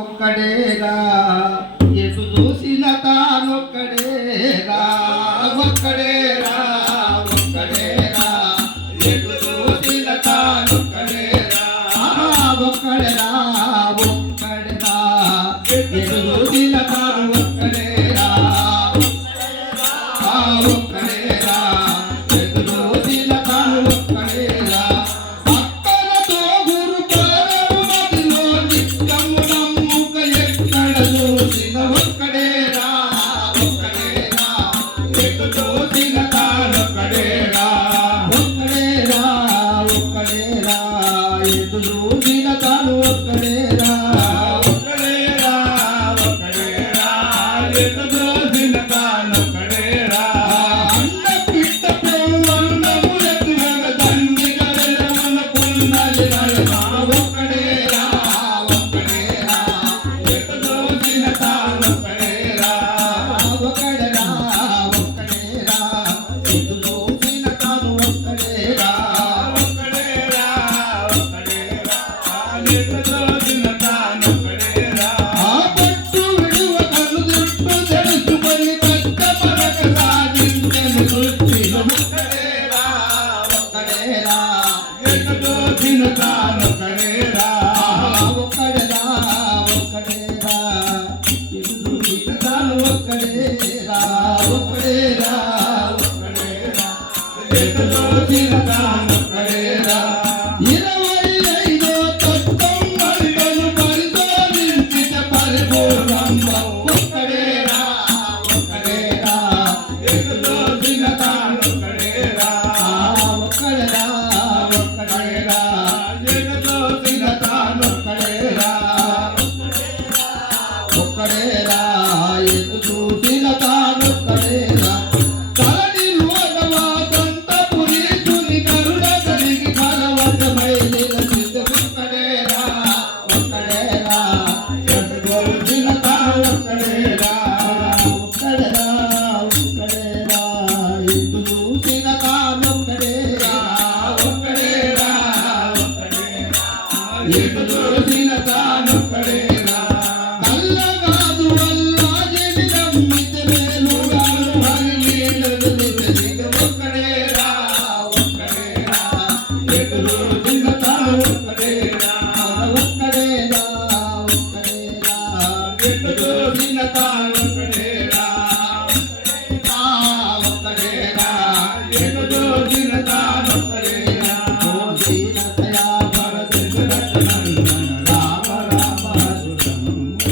ఒక్కడేరా. ఎటు చూసిన తానొక్కడేరా. ఒక్కడే ఒక్కడేరా ఒక్కడేరా ఒక్కడేరా జీవితంలో జీలతానొక్కడే